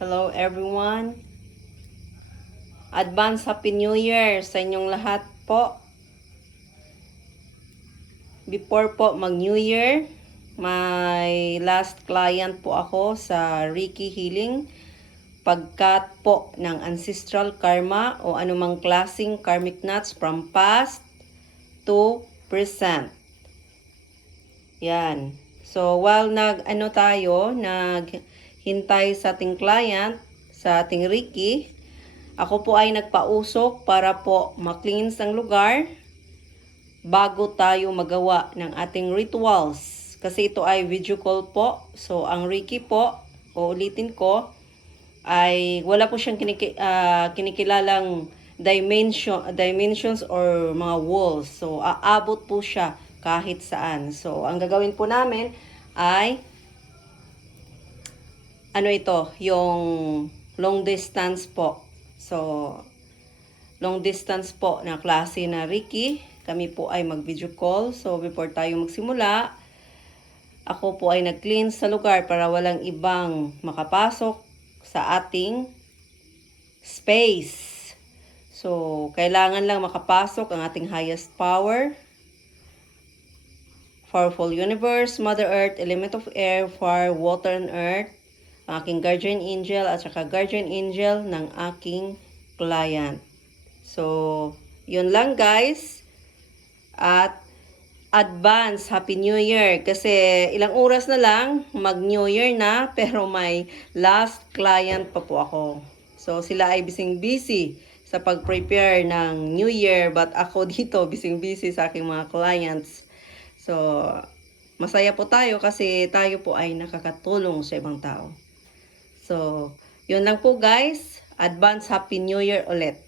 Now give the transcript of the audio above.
Hello everyone. Advance Happy New Year sa inyong lahat po. Before po mag New Year, may last client po ako sa Reiki Healing. Pagkat po ng ancestral karma o anumang klaseng karmic knots from past to present. Yan. So while naghintay sa ating client, sa ating Reiki, ako po ay nagpausok para po ma-cleanse ang lugar bago tayo magawa ng ating rituals. Kasi ito ay video call po. So ang Reiki po, uulitin ko, ay wala po siyang kinikilalang dimensions or mga walls. So aabot po siya kahit saan. So ang gagawin po namin ay yung long distance po. So, long distance po na klase na Reiki. Kami po ay mag-video call. So, before tayo magsimula, ako po ay nag-cleanse sa lugar para walang ibang makapasok sa ating space. So, kailangan lang makapasok ang ating highest power. Powerful Universe, Mother Earth, Element of Air, Fire, Water, and Earth, ang aking guardian angel at saka guardian angel ng aking client. So, yun lang guys. At advance Happy New Year. Kasi ilang oras na lang mag New Year na, pero may last client pa po ako. So, sila ay busy sa pag-prepare ng New Year, but ako dito busy sa aking mga clients. So, masaya po tayo kasi tayo po ay nakakatulong sa ibang tao. So, yun lang po guys. Advance Happy New Year ulit.